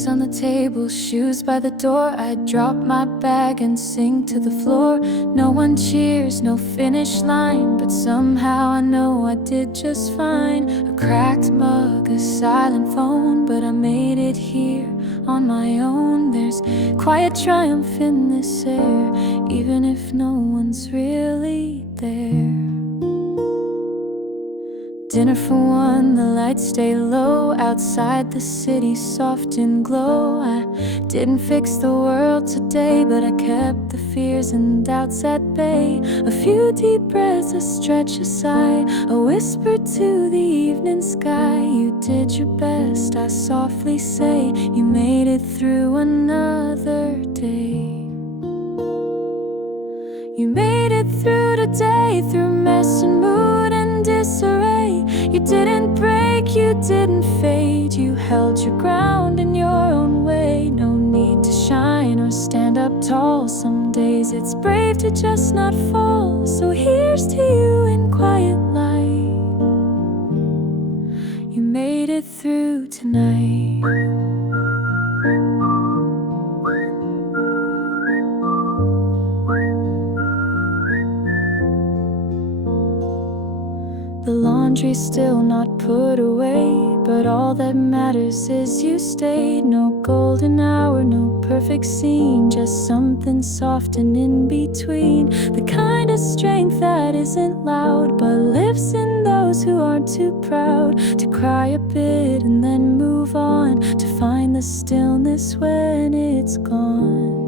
keys on the table, shoes by the door. I drop my bag and sink to the floor. No one cheers, no finish line, but somehow I know I did just fine. A cracked mug, a silent phone, but I made it here on my own. There's quiet triumph in this air, even if no one's really there. Dinner for one, the lights stay low. Outside the city soft and glow. I didn't fix the world today, but I kept the fears and doubts at bay. A few deep breaths, a stretch, a sigh, a whisper to the evening sky. You did your best, I softly say. You made it through another day. You made it through the day, through mess and mood and disarray. You didn't break, you didn't fade. You held your ground in your own way. No need to shine or stand up tall. Some days it's brave to just not fall. So here's to you in quiet light. You made it through tonight. The laundry's still not put away, but all that matters is you stayed. No golden hour, no perfect scene, just something soft and in between. The kind of strength that isn't loud, but lives in those who aren't too proud to cry a bit and then move on, to find the stillness when it's gone.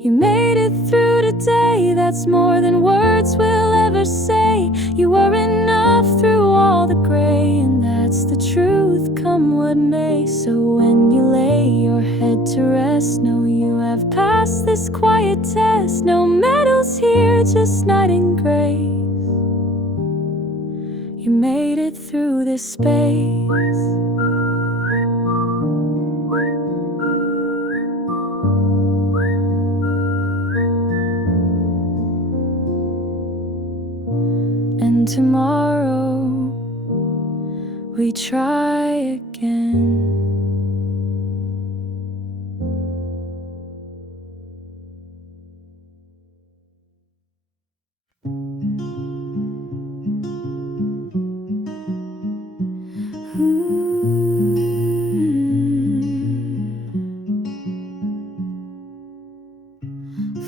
You made it through the day, that's more than words will ever say. You were enough through all the gray, and that's the truth, come what may. So when you lay your head to rest, know you have passed this quiet test. No medals here, just night and grace. You made it through this space. Tomorrow we try again.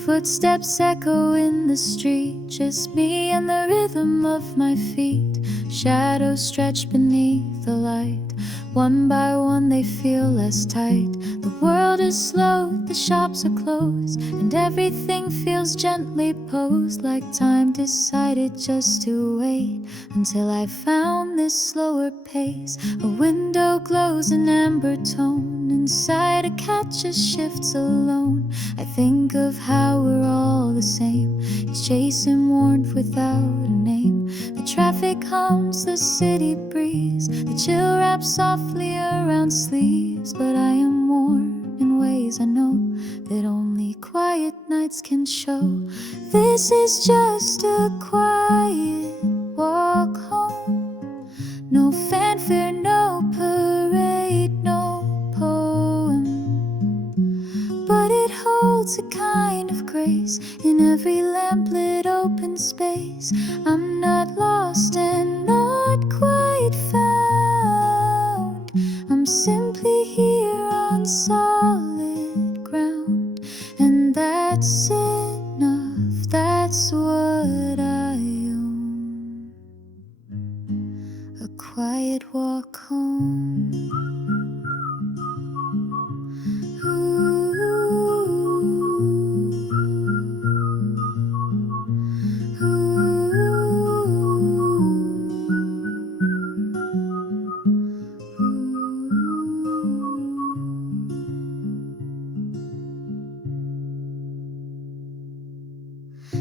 Footsteps echo in the street, just me and the rhythm of my feet. Shadows stretch beneath the light. One by one they feel less tight. The world is slow, the shops are closed, and everything feels gently posed, like time decided just to wait until I found this slower pace. A window glows an amber tone, inside a cat just shifts alone. I think of how we're all the same, he's chasing warmth without a name. The traffic hums, the city breeze, the chill wraps softly around sleeves. But I am warm in ways I know that only quiet nights can show. This is just a quiet walk home. No fanfare, no parade, no poem, but it holds a kind of grace in every lamplit open space. I'm not lost and not quite found. I'm simply here on solid ground, and that's enough, that's what I own. A quiet walk home.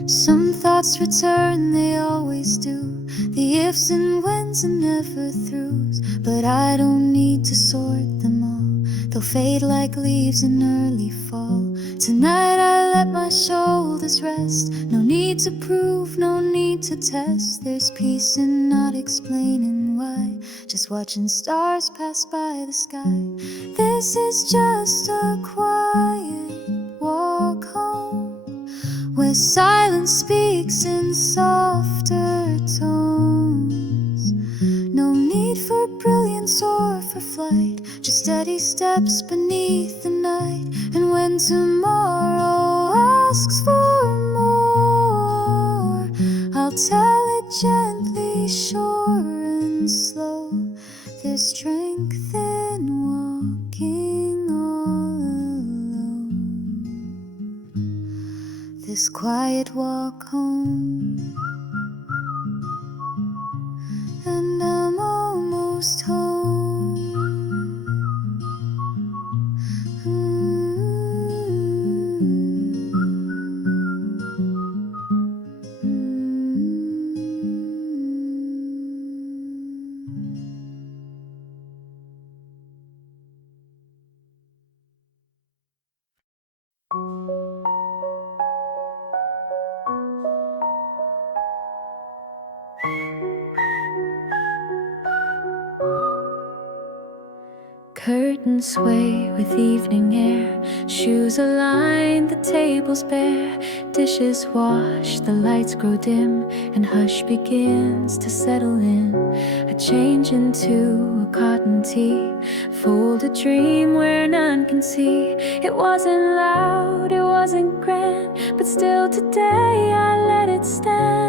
Some thoughts return, they always do. The ifs and whens and never throughs. But I don't need to sort them all. They'll fade like leaves in early fall. Tonight I let my shoulders rest. No need to prove, no need to test. There's peace in not explaining wondering why, just watching stars pass by the sky. This is just a quiet walk home, where silence speaks in softer tones. No need for brilliance or for flight, just steady steps beneath the night. And when tomorrow asks for more, I'll tell it gently, sure and slow. There's strength in walking all alone. This quiet walk home, and I'm almost home. Curtains sway with evening air, shoes align, the tables bare, dishes wash, the lights grow dim, and hush begins to settle in. I change into a cotton tee, fold a dream where none can see. It wasn't loud, it wasn't grand, but still today I let it stand.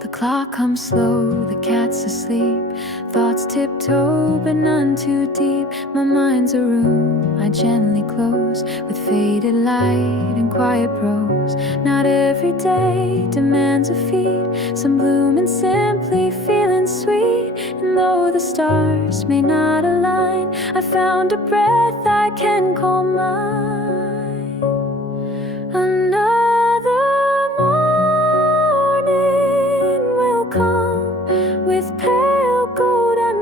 The clock hums slow, the cat's asleep, thoughts tiptoe but none too deep. My mind's a room I gently close, with faded light and quiet prose. Not every day demands a feed, some bloom and simply feeling sweet. And though the stars may not align, I found a breath I can call mine. Another morning will come with pale golden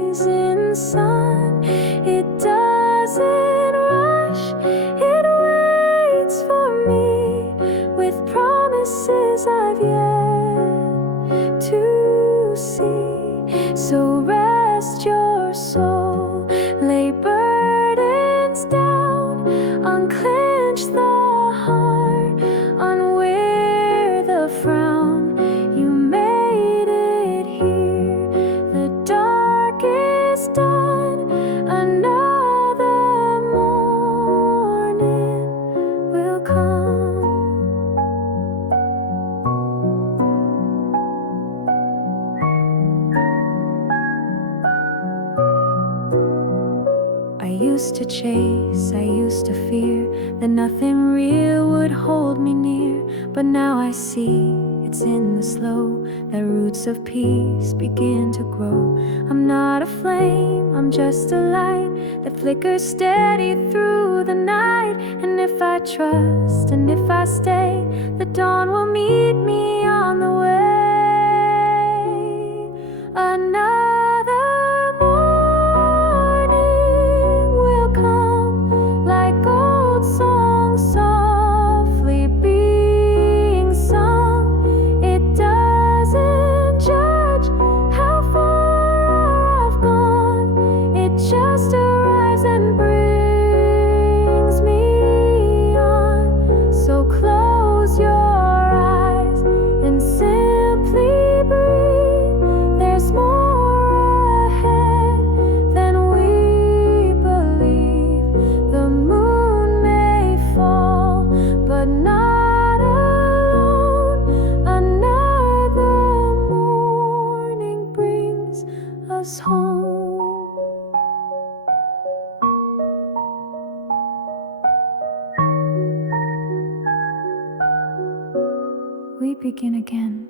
rising sun. It doesn't rush, it waits for me with promises I've yet to see. So rest your soul, lay burdens down, unclench the heart, unwear the frown. You made it here, the dark is done. Another morning will come. I used to chase, I used to fear that nothing real would hold me near. But now I see it's in the slow that roots of peace begin to grow. I'm not a flame, I'm just a light that flickers steady through the night. And if I trust and if I stay, the dawn will meet me on the way. Another morning will come like old songs softly being sung. It doesn't judge how far I've gone, it just arrives and brings me on. So close your eyes and simply breathe. There's more ahead than we believe. The moon may fall, but not alone. Another morning brings us home. We begin again.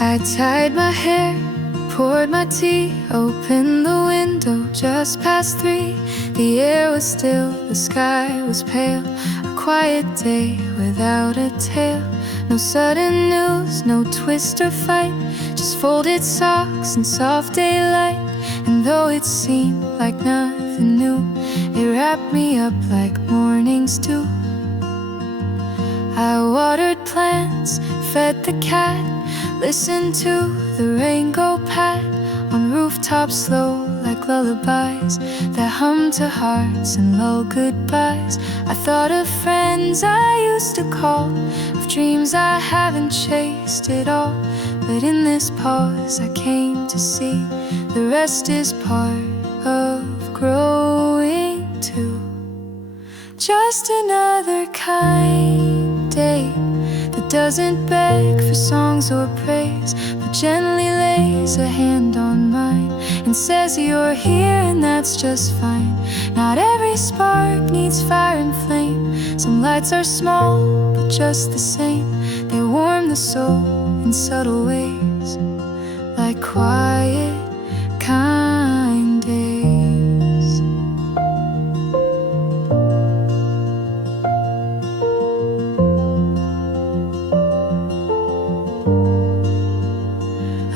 I tied my hair, poured my tea, opened the window just past 3. The air was still, the sky was pale. I quiet day without a tale. No sudden news, no twist or fight, just folded socks and soft daylight. And though it seemed like nothing new, it wrapped me up like mornings do. I watered plants, fed the cat, listened to the rain go pat on rooftops slow like lullabies that hum to hearts and lull goodbyes. I thought of friends I used to call, of dreams I haven't chased at all. But in this pause I came to see the rest is part of growing too. Just another kind day that doesn't beg for songs or praise, but gently lays a hand on mine and says you're here and that's just fine. Not every spark needs fire and flame. Some lights are small but just the same, they warm the soul in subtle ways, like quiet kind days.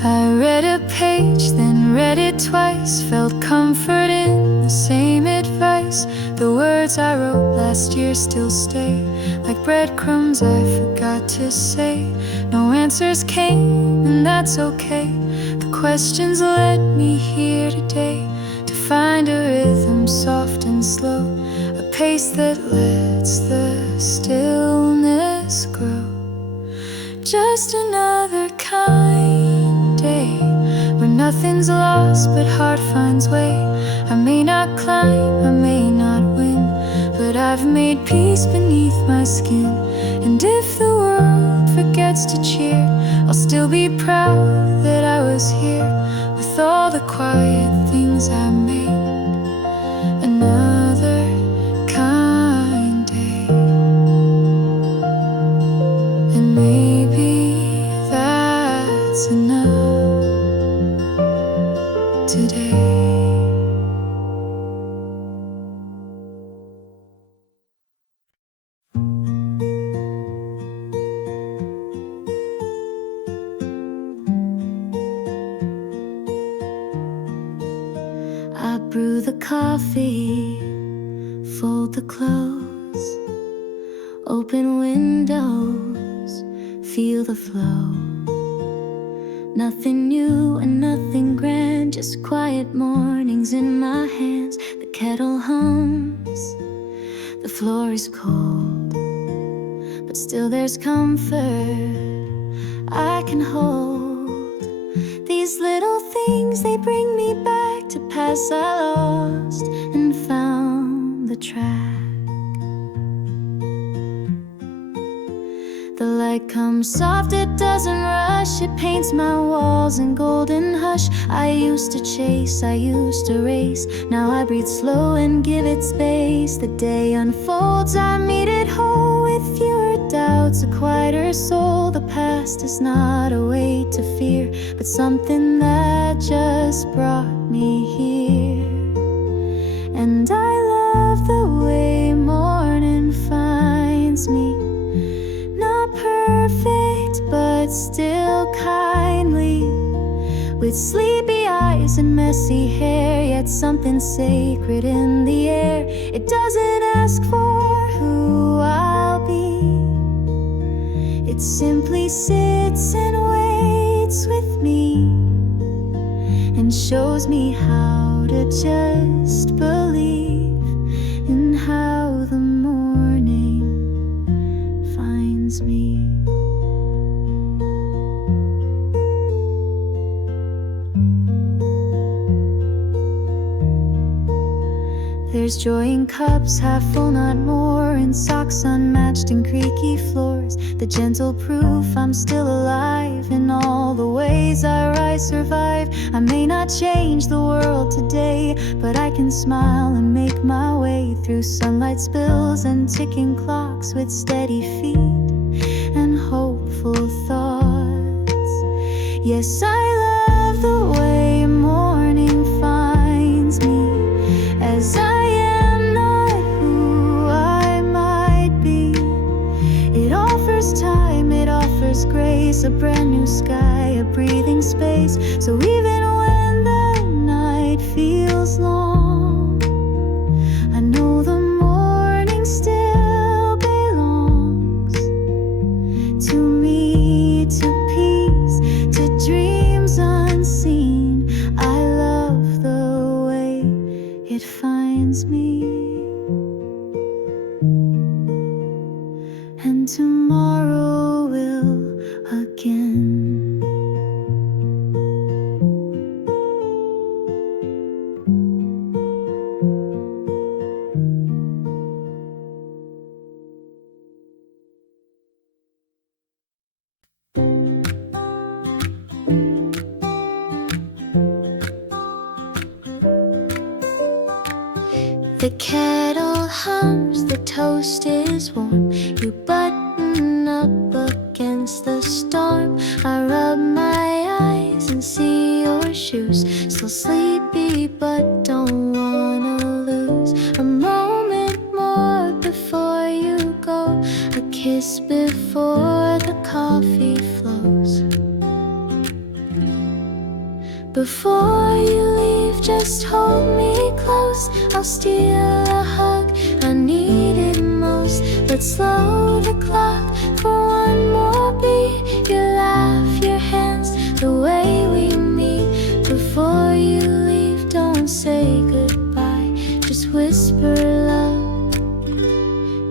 I read a page, then read it twice, felt comfort in the same advice. The words I wrote last year still stay, like breadcrumbs I forgot to say. No answers came, and that's okay. The questions led me here today, to find a rhythm soft and slow, a pace that lets the stillness grow. Just another kind day, where nothing's lost but heart finds way. I may not climb, I may not win, but I've made peace beneath my skin. And if the world forgets to cheer, I'll still be proud that I was here, with all the quiet things I made. Another kind day, and maybe that's enough today. I brew the coffee, fold the clothes, open windows, feel the flow. Nothing new and nothing grand, just quiet mornings in my hands. The kettle hums, the floor is cold, but still there's comfort I can hold. These little things, they bring me back to paths I lost and found the track. The light comes soft, it doesn't rush, it paints my walls in golden hush. I used to chase, I used to race, now I breathe slow and give it space. The day unfolds, I meet it whole, with fewer doubts, a quieter soul. The past is not a weight to fear, but something that just brought me here. And I love the way morning finds me, not perfect, but still kindly, with sleepy eyes and messy hair, yet something sacred in the air. It doesn't ask for who I'll be, it simply sits and waits with me, and shows me how to just believe in how the morning finds me. There's joy in cups, half full, not more, in socks unmatched and creaky floors. The gentle proof I'm still alive, in all the ways I survive. I may not change the world today, but I can smile and make my way through sunlight spills and ticking clocks, with steady feet and hopeful thoughts. Yes, I love the way morning finds me, as I am not who I might be. So even when the night feels long, I know the morning still belongs to me, to peace, to dreams unseen. I love the way it finds me. And tomorrow will again. The kettle hums, the toast is warm. You button up against the storm. I rub my eyes and see your shoes. Still sleepy but don't wanna lose a moment more before you go. A kiss before the coffee flows. Before you leave, just hold me close. I'll steal a hug, I need it most. Let's slow the clock for one more beat. Your laugh, your hands, the way we meet. Before you leave, don't say goodbye. Just whisper love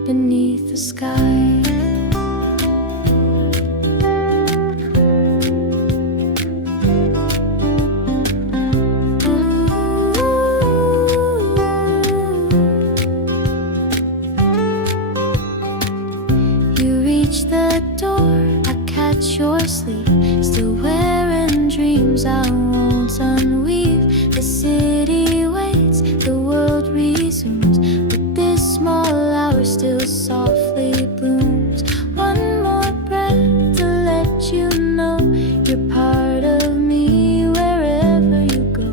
beneath the sky. The door, I catch your sleep. Still wearing dreams I won't unweave. The city waits, the world resumes, but this small hour still softly blooms. One more breath to let you know you're part of me wherever you go.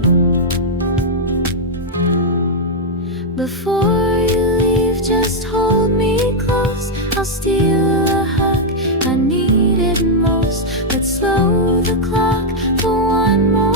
Before you leave, just hold me close. I'll steal a hug, I need it most. Let's slow the clock for one more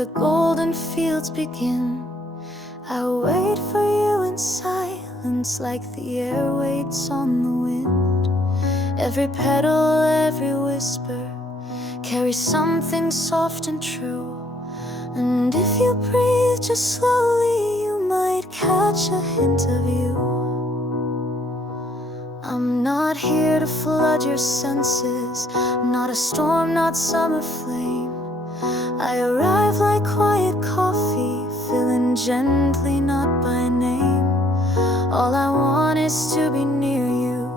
the golden fields begin. I wait for you in silence, like the air waits on the wind. Every petal, every whisper carries something soft and true. And if you breathe just slowly, you might catch a hint of you. I'm not here to flood your senses, not a storm, not summer flame. I arrive like quiet coffee, filling gently, not by name. All I want is to be near you,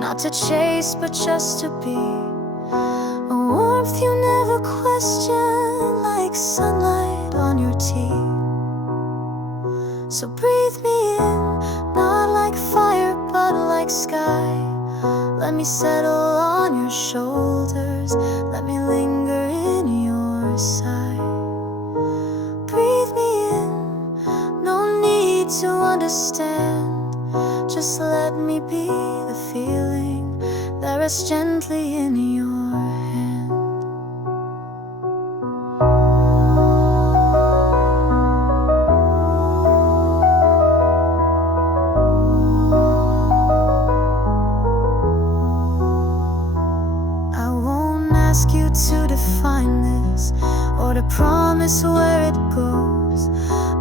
not to chase, but just to be. A warmth you never question, like sunlight on your teeth. So breathe me in, not like fire, but like sky. Let me settle on your shoulders, let me linger in your side. Breathe me in, no need to understand. Just let me be the feeling that rests gently in your hand. I won't ask you to define this or to promise where it goes,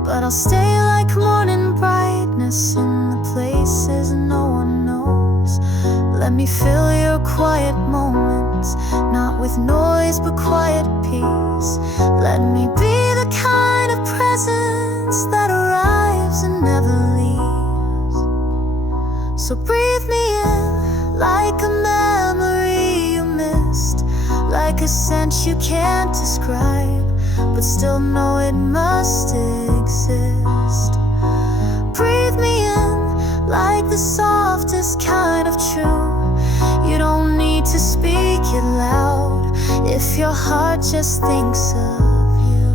but I'll stay like morning brightness in the places no one knows. Let me fill your quiet moments, not with noise but quiet peace. Let me be the kind of presence that arrives and never leaves. So breathe me in, like a memory you missed, like a scent you can't describe, but still know it must exist. Breathe me in, like the softest kind of true. You don't need to speak it loud if your heart just thinks of you.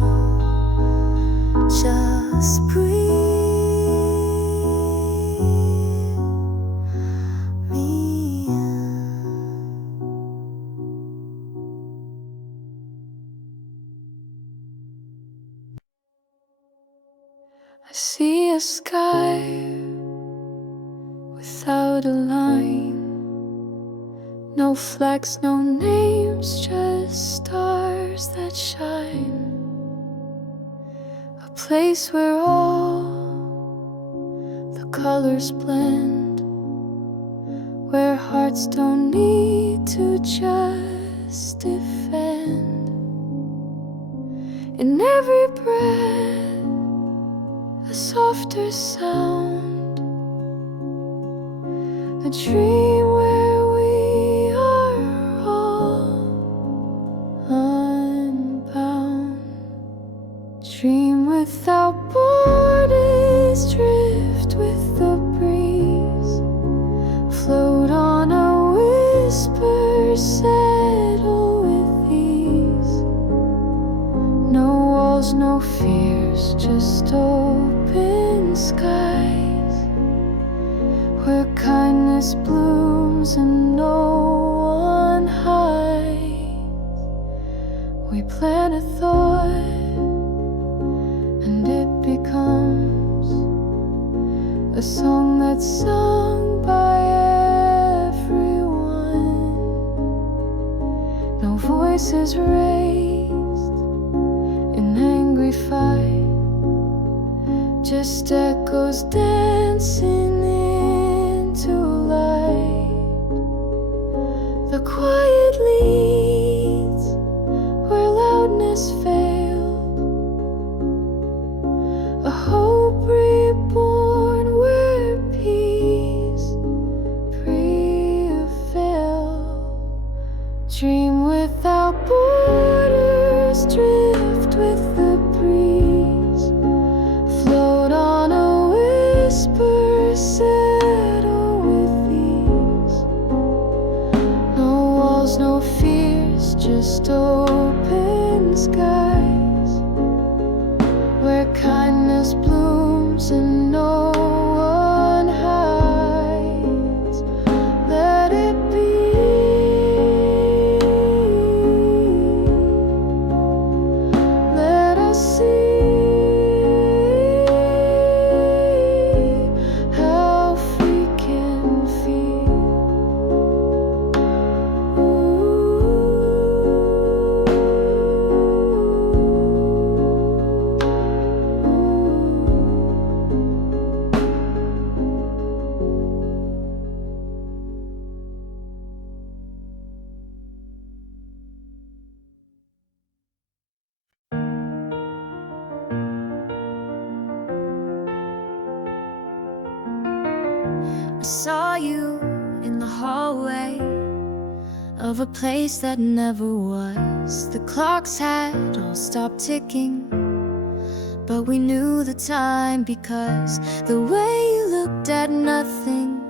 Just breathe me in. I see a sky without a line, no flags, no names, just stars that shine. A place where all the colors blend, where hearts don't need to just defend. In every breath, a softer sound, a dream where we are all unbound. Dream without borders, drift with the breeze, float on a whisper, settle with ease. No walls, no fears, just open skies, where kindness blooms and no one hides. We plant a thought and it becomes a song that's sung by everyone. No voices raised in angry fight, just echoes dancing into light. The quiet leads where loudness failed, a hope reborn where peace prevailed. Dream without borders, drift with the breeze, float on a whisper, settle with ease. No walls, no fears, just open skies, where kindness blooms and no one hides. Let it be. Let us saw you in the hallway of a place that never was. The clocks had all stopped ticking, but we knew the time because the way you looked at nothing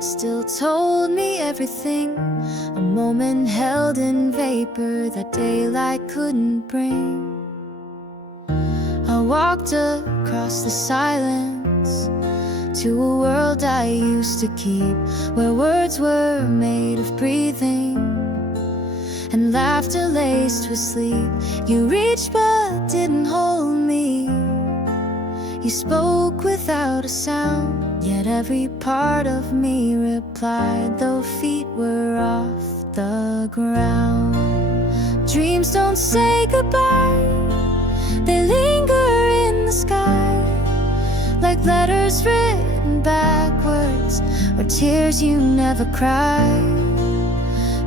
still told me everything. A moment held in vapor that daylight couldn't bring. I walked across the silence to a world I used to keep, where words were made of breathing and laughter laced with sleep. You reached but didn't hold me. You spoke without a sound, yet every part of me replied, though feet were off the ground. Dreams don't say goodbye, they linger in the sky, like letters written backwards, or tears you never cried.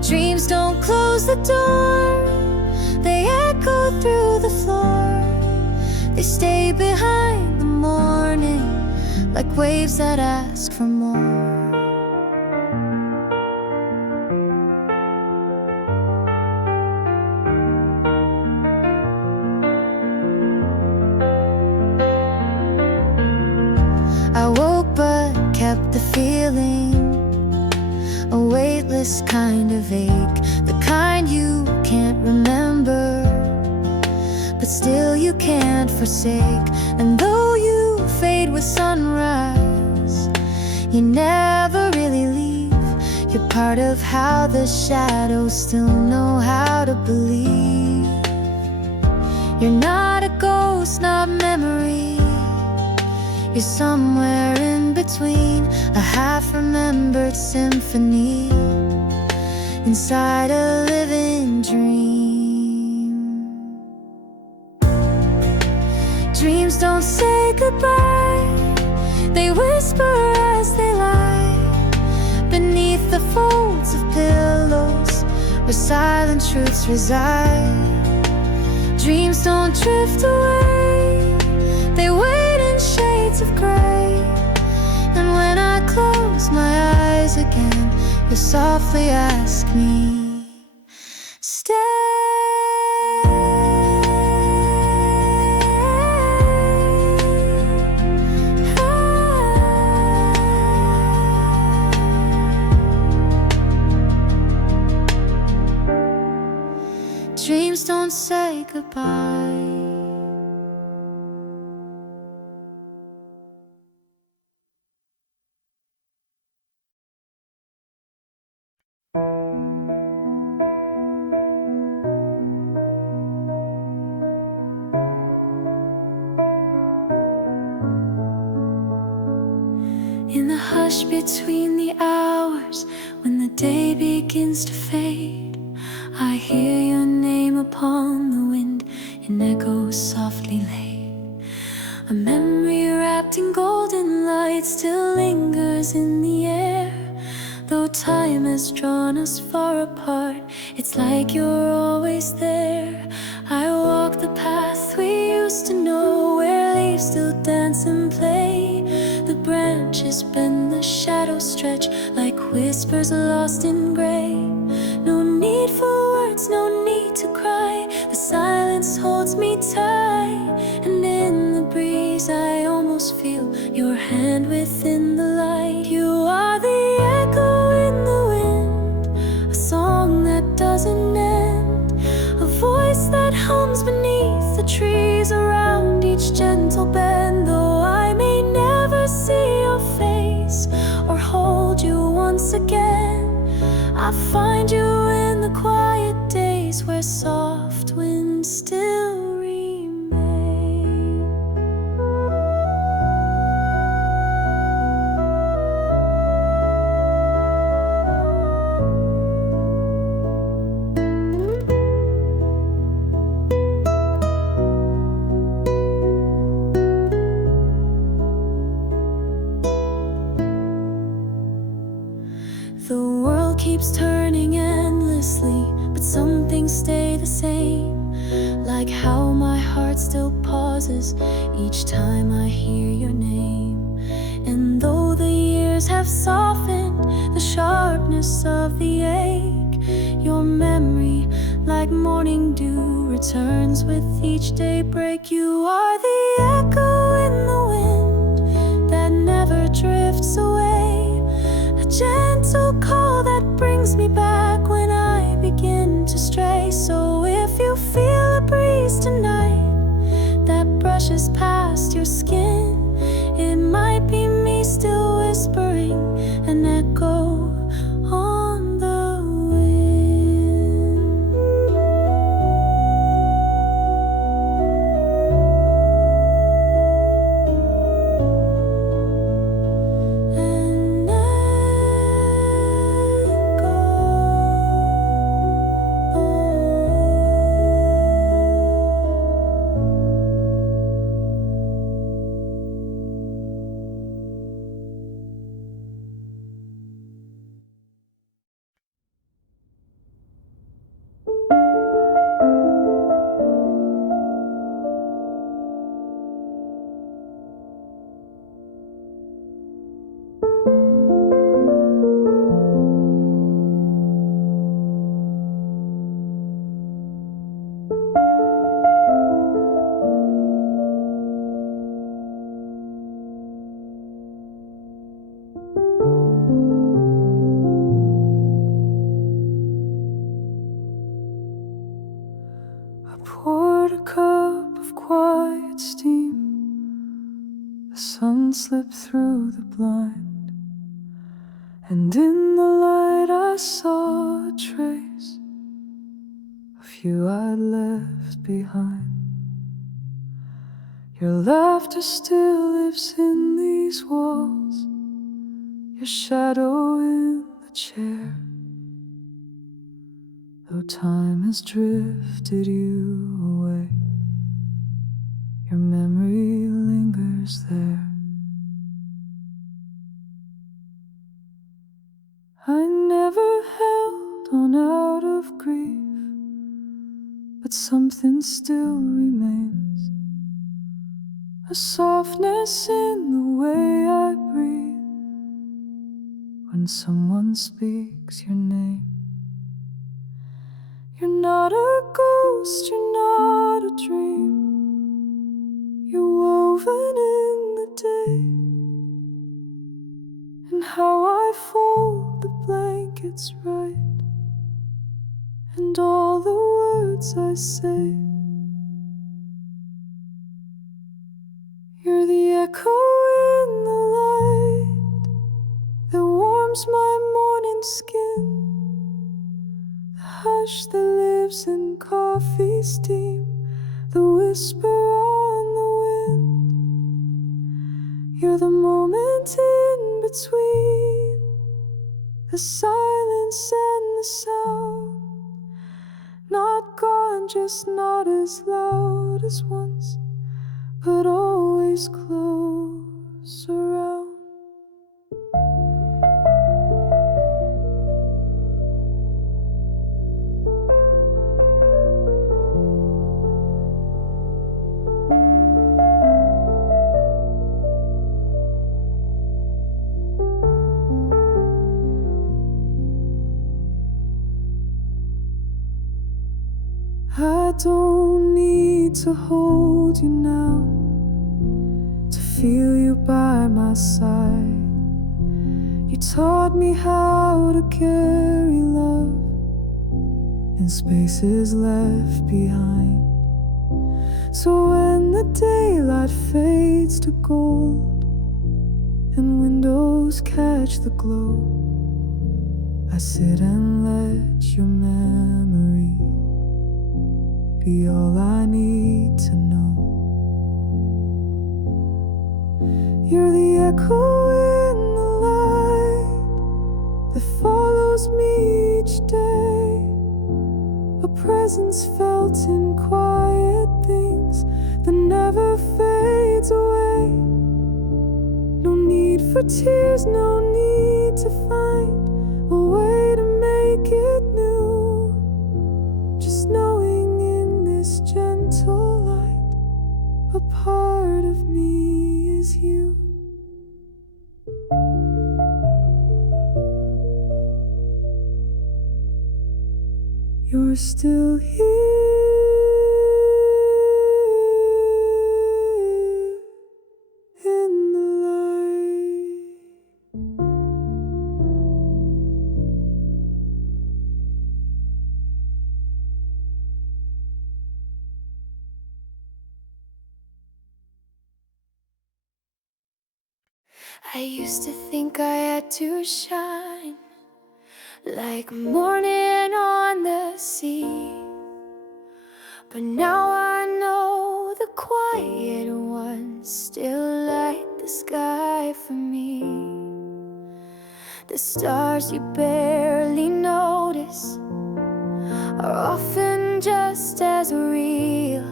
Dreams don't close the door, they echo through the floor. They stay behind the morning, like waves that ask for more. I woke but kept the feeling, a weightless kind of ache, the kind you can't remember, but still you can't forsake. And though you fade with sunrise, you never really leave. You're part of how the shadows still know how to believe. You're not a ghost, not memory. You're somewhere in between, a half-remembered symphony inside a living dream. Dreams don't say goodbye, they whisper as they lie beneath the folds of pillows where silent truths reside. Dreams don't drift away, they wait in shades of gray. And when I close my eyes again, you softly ask me, stay. Dreams don't say goodbye. In the hush between the hours, when the day begins to fade, I hear your name upon the wind in echoes softly laid. A memory wrapped in golden light still lingers in the air. Though time has drawn us far apart, it's like you're always there. I walk the path we used to know, where leaves still dance and play. The branches bend, the shadows stretch like whispers lost in gray. No need for words, no need to cry. The silence holds me tight, and in the breeze I almost feel your hand within the light. You are the echo in the wind, a song that doesn't end, a voice that hums beneath the trees around each gentle bend. Though I may never see your face or hold you once again, I find you in the quiet days where soft winds still remain. The world keeps turning endlessly, but some things stay the same, like how my heart still pauses pauses each time I hear your name. And though the years have softened the sharpness of the ache, your memory, like morning dew, returns with each daybreak. You are the echo in the wind that never drifts away, a gentle call that brings me back when I begin to stray. So if you feel a breeze tonight that brushes past your skin, it might be me still whispering an echo on the wind. An echo. Poured a cup of quiet steam. The sun slipped through the blind, and in the light I saw a trace of you I'd left behind. Your laughter still lives in these walls, your shadow in the chair. Though time has drifted you away, your memory lingers there. I never held on out of grief, but something still remains, a softness in the way I breathe when someone speaks your name. You're not a ghost, you're not a dream, you're woven in the day. And how I fold the blankets right, and all the words I say. You're the echo in the light that warms my morning skin, hush that lives in coffee steam, the whisper on the wind. You're the moment in between the silence and the sound, not gone, just not as loud as once, but always close around. I don't need to hold you now, to feel you by my side. You taught me how to carry love in spaces left behind. So when the daylight fades to gold and windows catch the glow, I sit and let your memory be all I need to know. You're the echo in the light that follows me each day, a presence felt in quiet things that never fades away. No need for tears, no need to find a way to make it new. Just knowing in this gentle light, A part of me is you. You're still here in the light. I used to think I had to shine like morning on the sea, but now I know the quiet ones still light the sky for me. The stars you barely notice are often just as real.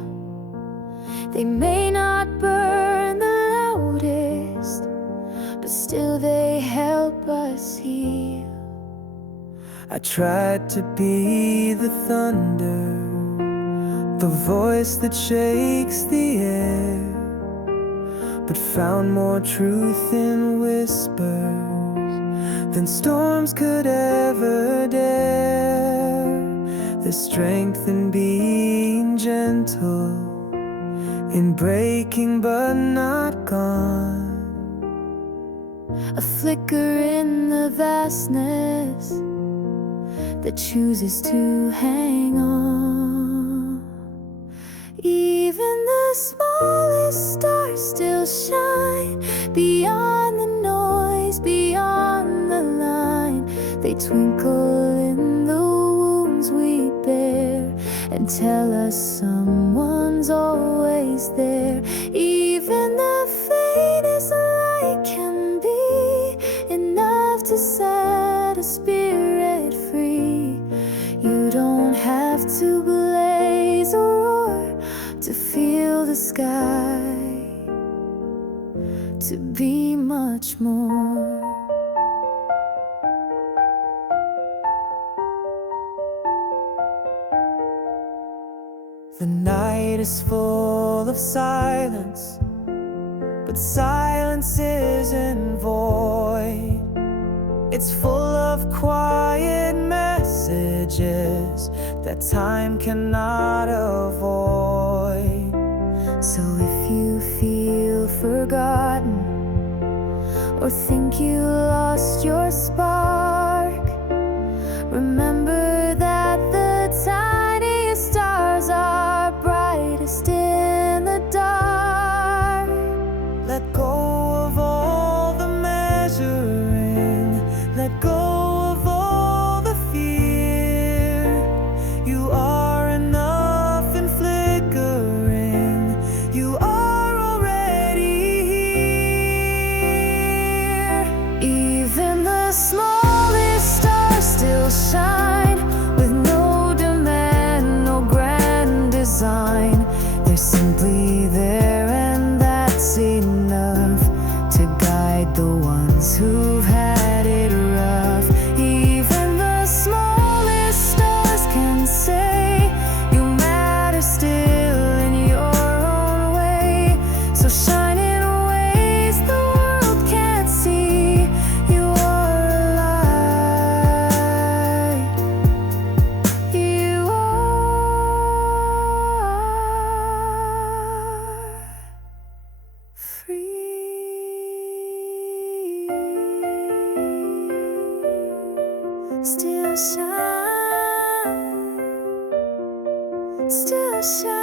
They may not burn the loudest, but still they help us heal. I tried to be the thunder, the voice that shakes the air, but found more truth in whispers than storms could ever dare. There's strength in being gentle, in breaking but not gone. A flicker in the vastness that chooses to hang on. Even the smallest stars still shine beyond the noise, beyond the line. They twinkle in the wounds we bear and tell us someone's always there. Even the faintest light can be enough to set a spirit free. You don't have to blaze or roar to feel the sky, to be much more. The night is full of silence, but silence isn't void. It's full of quiet messages that time cannot avoid. So if you feel forgotten or think you lost your spark, remember that the tiniest stars are brightest in the dark. Let go of all the measuring, let go of all the fear. You are enough and flickering. You are already here. Even the smallest stars still shine with no demand, no grand design. They're simply there, and that's enough to guide the ones who've had it rough. Even the smallest stars can say you matter still in your own way. So shine in ways the world can't see. You are a light. You are free. Still shine, still shine.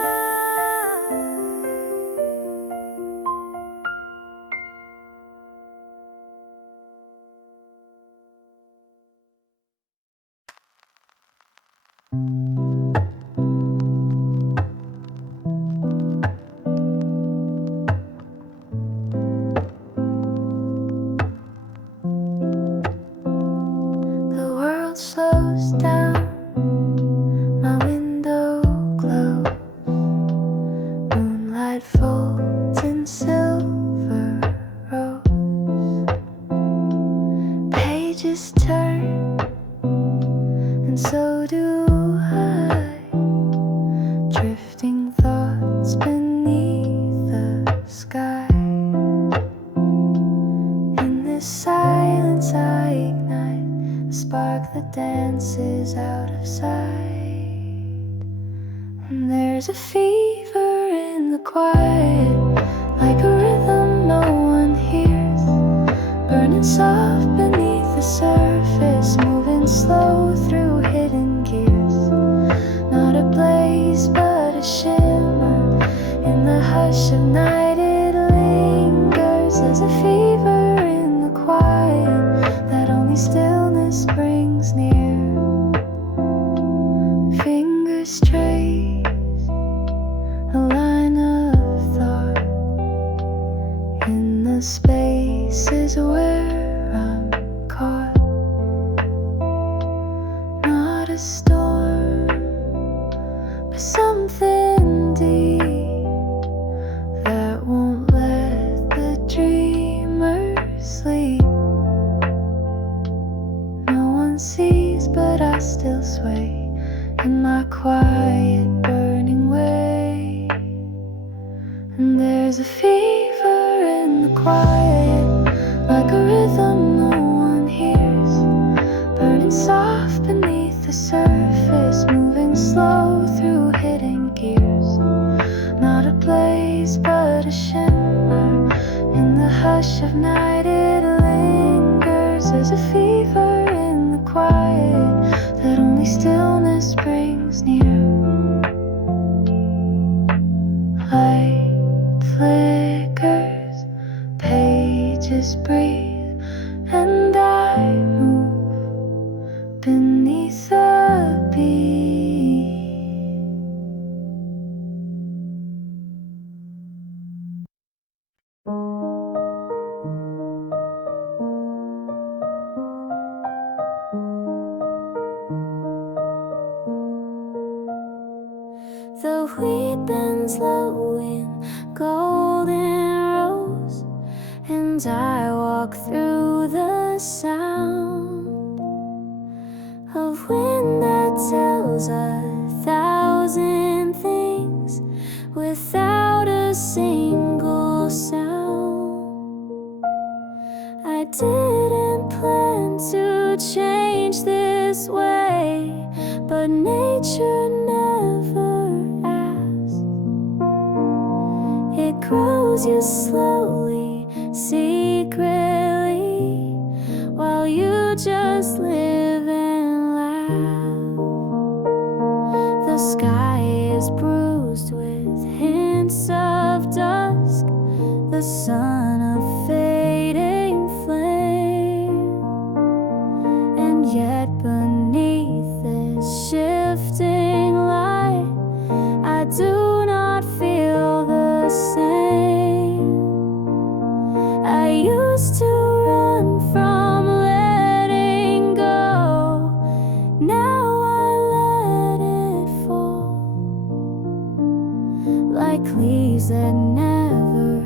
The world slows down, my window closed. Moonlight folds in silver rose. Pages turn, and so do I. Drifting thoughts beneath the dances out of sight. And there's a fever in the quiet, like a rhythm no one hears, burning soft beneath the surface, moving slow through hidden gears. Not a blaze but a shimmer, in the hush of night it lingers. There's a fever in the quiet that only stillness brings near. Fingers trace a line of thought in the spaces where I'm caught. Not a storm, but something deep that won't let the dreamer sleep. No one sees, but I still sway in my quiet burning way. And there's a fever in the quiet, like a rhythm no one hears, burning soft beneath the surface, moving slow through hidden gears. Not a blaze but a shimmer, in the hush of night it lingers. There's a fever in the quiet that only stillness brings near. Light flickers, pages breathe, and I move beneath the beat. The wheat bends low in golden rows, and I walk through the sound of wind that tells 1,000 things without a single sound. I didn't plan to change this way, but nature never asked. It grows you slowly, secretly, while you just live and laugh. The sky is bruised with hints of dusk, the sun a fading flame, and yet beneath this shifting light I do not feel the same. I used to run from letting go, now I let it fall, like leaves that never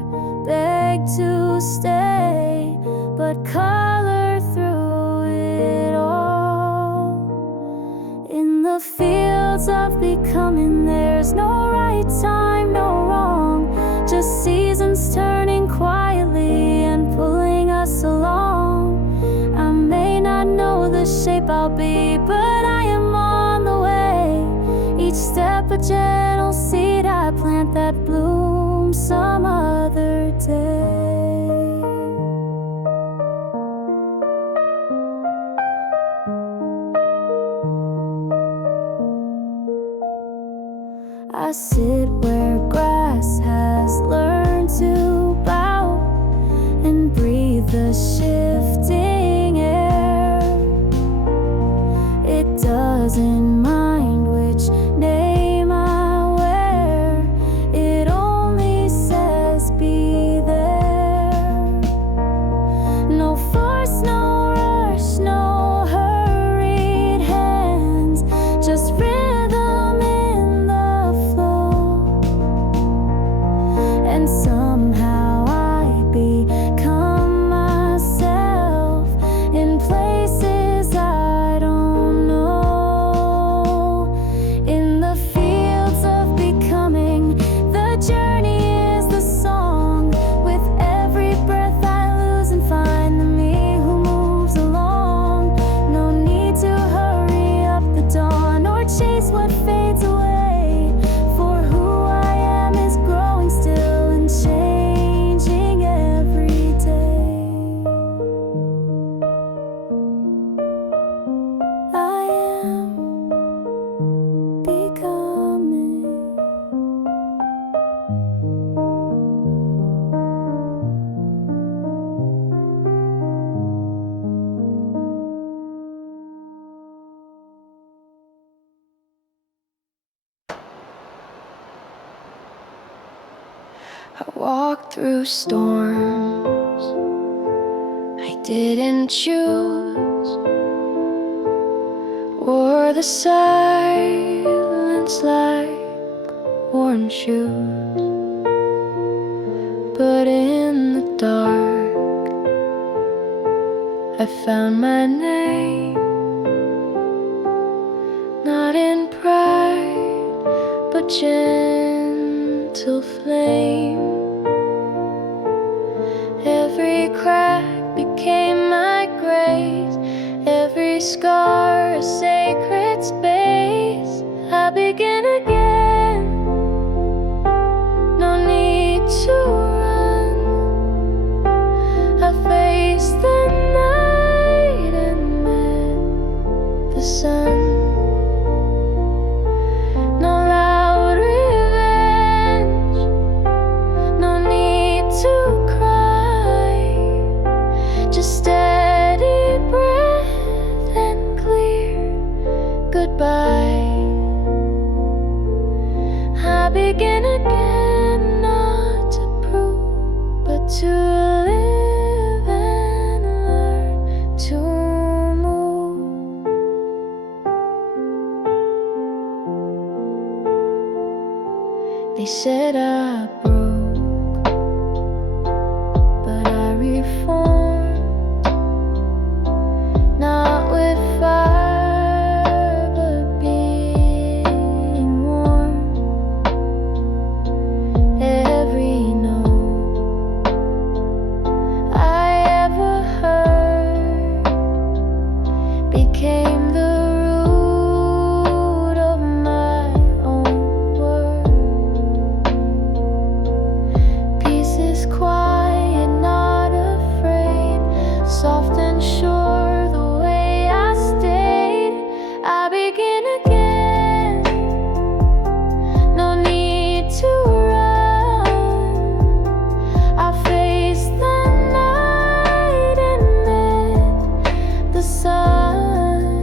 beg to stay, but color through it all. In the fields of becoming, there's no right time, no wrong, just seasons turning quietly and pulling us along. I may not know the shape I'll be, but I am on the way. Each step a gentle seed I plant that blooms some other day. I sit where grass has learned to bow and breathe the shifting air. It doesn't mind which name I wear, it only says be there. No force, no rush, no hurried hands, just rhythm in the flow. And somehow I become myself in places I don't know. In the fields of becoming, the journey is the song. With every breath I lose and find the me who moves along. No need to hurry. I walked through storms I didn't choose, wore the silence like worn shoes. But in the dark I found my name, not in pride but gentle flame. Every crack became my grace, every scar a sacred space. I begin again, no need to run. I faced the night and met the sun. No loud revenge, no need to cry, just steady breath and clear goodbye. I begin again, not to prove, but to live and learn to move. They said I broke, but I reformed, not with fire, but being warm. Every note I ever heard became the root of my own word. Peace is quiet, not afraid, soft and sure the way I stayed. I begin again, no need to run. I faced the night and met the sun.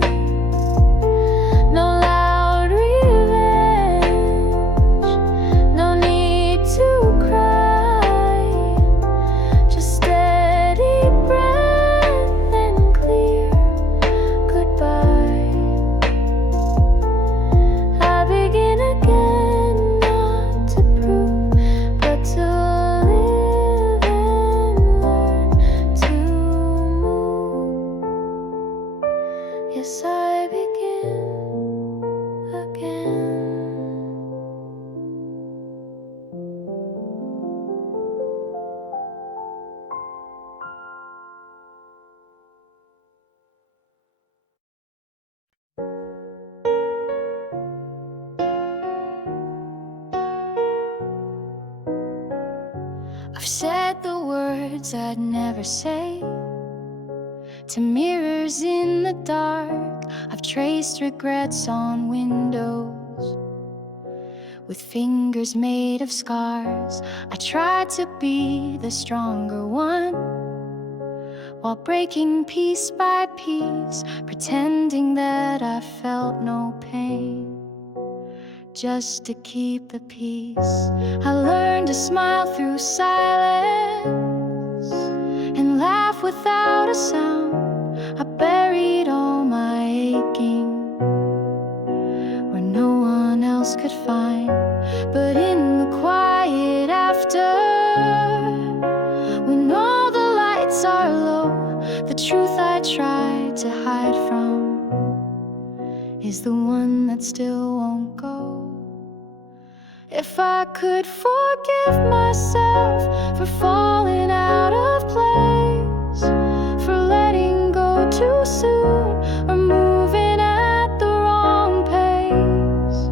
No loud revenge, no need to cry, just steady breath and clear goodbye. I begin again, not to prove, but to live and learn to move. Yes, I begin again. I've said the words I'd never say to mirrors in the dark. I've traced regrets on windows with fingers made of scars. I tried to be the stronger one while breaking piece by piece, pretending that I felt no pain, just to keep the peace. I learned to smile through silence and laugh without a sound. I buried all my aching where no one else could find. But in the quiet after, when all the lights are low, the truth I tried to hide from is the one that still won't go. If I could forgive myself for falling out of place, for letting go too soon, or moving at the wrong pace.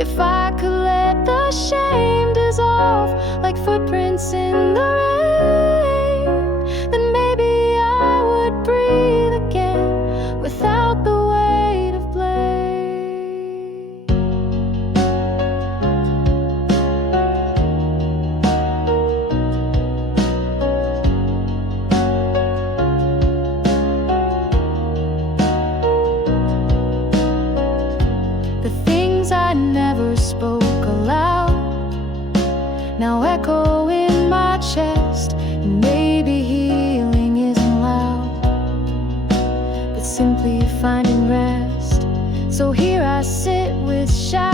If I could let the shame dissolve like footprints in the rain, then maybe I would breathe again without the weight of blame. The things I never spoke aloud now echo echo in my chest. And maybe healing isn't loud, but simply finding rest. So here I sit with shadows,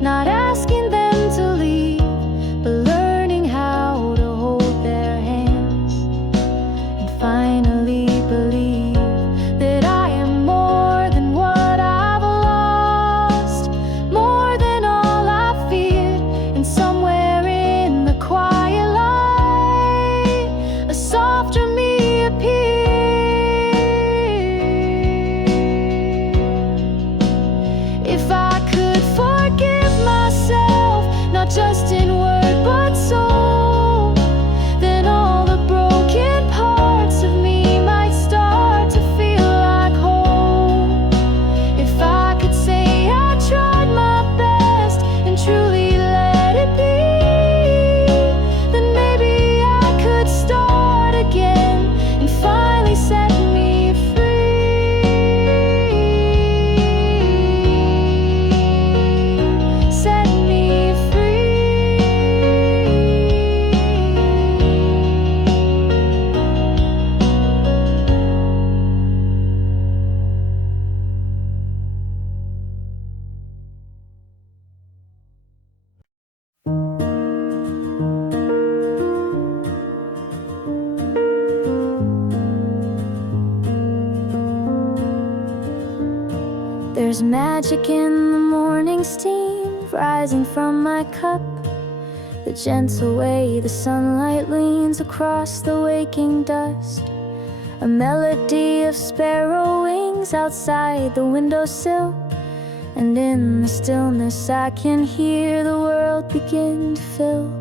not asking them to leave, but learning how to hold their hands and finally believe that I am more than what I've lost, more than all I feared. And somewhere in the quiet light, a softer me appeared. If I could forgive myself, not just in word but soul, then all the broken parts of me might start to feel like home. If I could say I tried my best and truly let it be, then maybe I could start again and finally set me free. Set me free. There's magic in the morning steam rising from my cup, the gentle way the sunlight leans across the waking dust, a melody of sparrow wings outside the windowsill. And in the stillness I can hear the world begin to fill.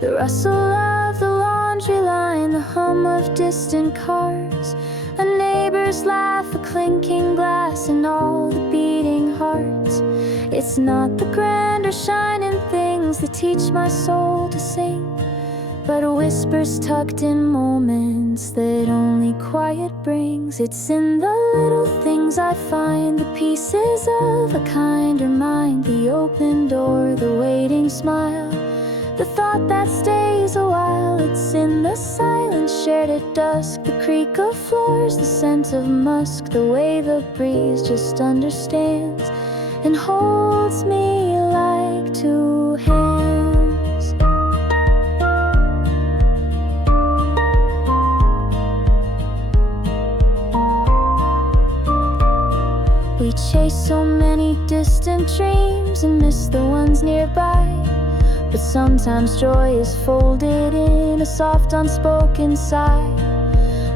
The rustle of the laundry line, the hum of distant cars, a neighbor's laugh, a clinking glass, and all the beating hearts. It's not the grand or shining things that teach my soul to sing, but whispers tucked in moments that only quiet brings. It's in the little things I find the pieces of a kinder mind, the open door, the waiting smile, the thought that stays a while. It's in the silence shared at dusk, the creak of floors, the scent of musk, the way the breeze just understands and holds me like two hands. We chase so many distant dreams and miss the ones nearby, but sometimes joy is folded in a soft unspoken sigh.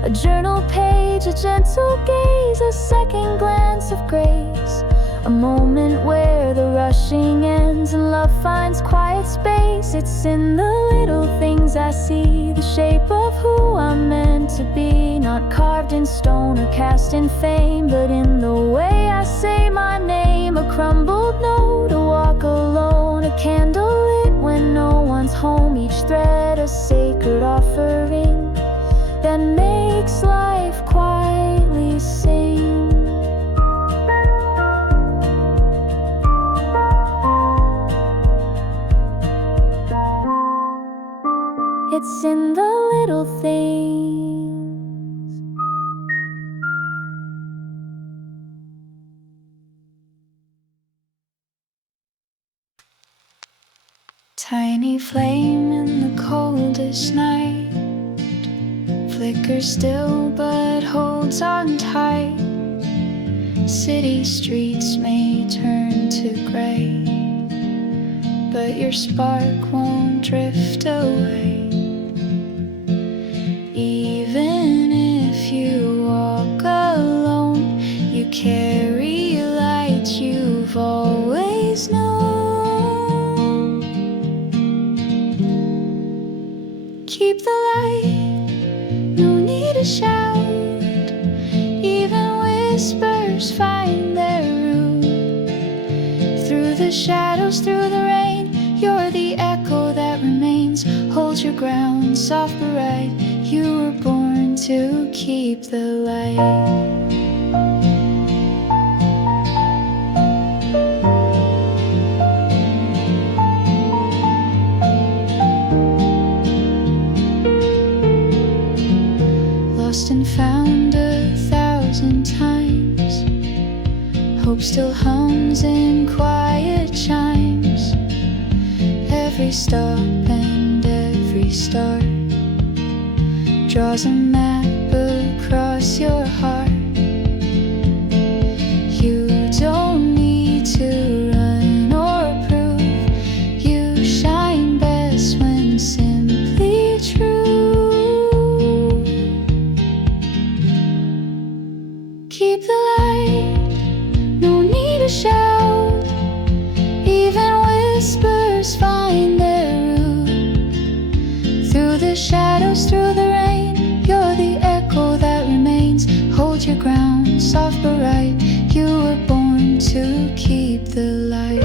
A journal page, a gentle gaze, a second glance of grace, a moment where the rushing ends and love finds quiet space. It's in the little things I see the shape of who I'm meant to be, not carved in stone or cast in fame, but in the way I say my name. A crumbled note, a walk alone, a candle lit when no one's home, each thread a sacred offering that makes life quietly sing. It's in the little things. Tiny flame in the coldest night, flickers still but holds on tight. City streets may turn to gray, but your spark won't drift away. Even if you walk alone, you carry light you've always known. Keep the light, no need to shout. Even whispers find their route through the shadows, through the rain. You're the echo that remains. Hold your ground, soft but right. You were born to keep the light. stop and every start draws a map across your heart. You don't need to run or prove. You shine best when simply true. Keep the light, no need to shout. Even whispers find their route. Through the shadows, through the rain, you're the echo that remains. Hold your ground, soft but right. You were born to keep the light.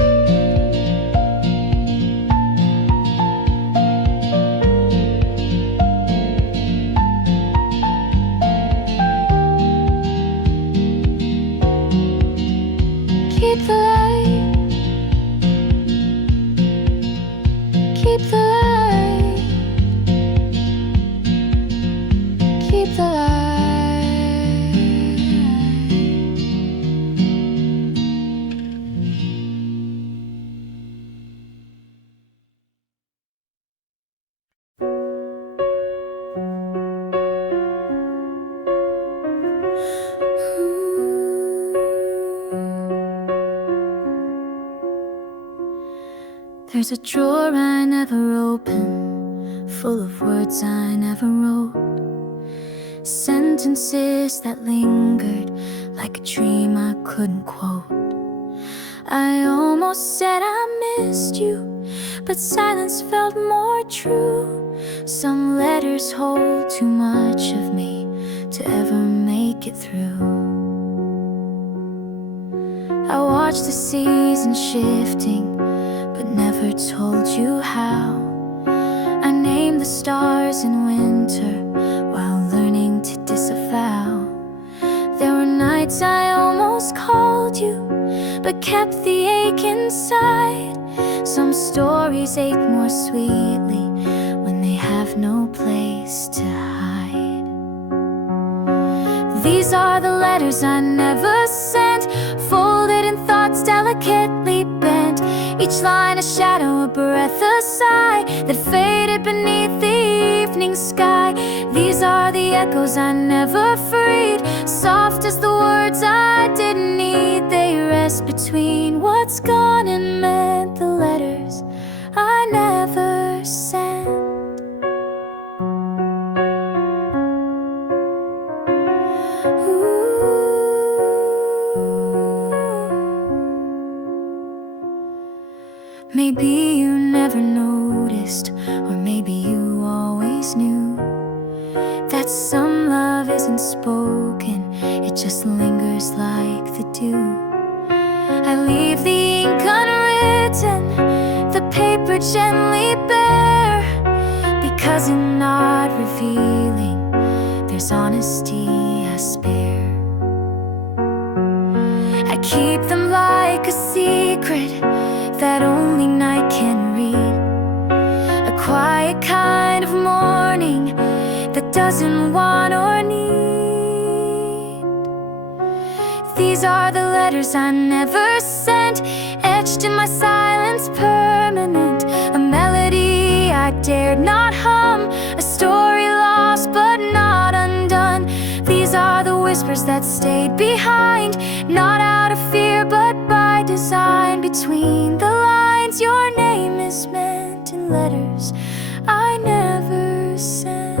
Keep the light. Keep the light. Keep the light. There's a drawer I never opened, full of words I never wrote, sentences that lingered like a dream I couldn't quote. I almost said I missed you, but silence felt more true. Some letters hold too much of me to ever make it through. I watched the seasons shifting, but never told you how. I named the stars in winter while learning to disavow. There were nights I almost called you, but kept the ache inside. Some stories ache more sweetly when they have no place to hide. These are the letters I never sent, folded in thoughts delicately bent. Each line a shadow, a breath, a sigh that faded beneath the evening sky. These are the echoes I never freed, soft as the words I didn't need. They rest between what's gone and meant the letters I never sent. Maybe you never noticed, or maybe you always knew, that some love isn't spoken, it just lingers like the dew. I leave the ink unwritten, the paper gently bare, because in not revealing, there's honesty I spare. I keep them like a secret that only night can read, a quiet kind of morning that doesn't want or need. These are the letters I never sent, etched in my silence permanent, a melody I dared not hum, a story lost but not undone. These are the whispers that stayed behind, not out of fear but by design. Between the lines, your name is meant in letters I never sent.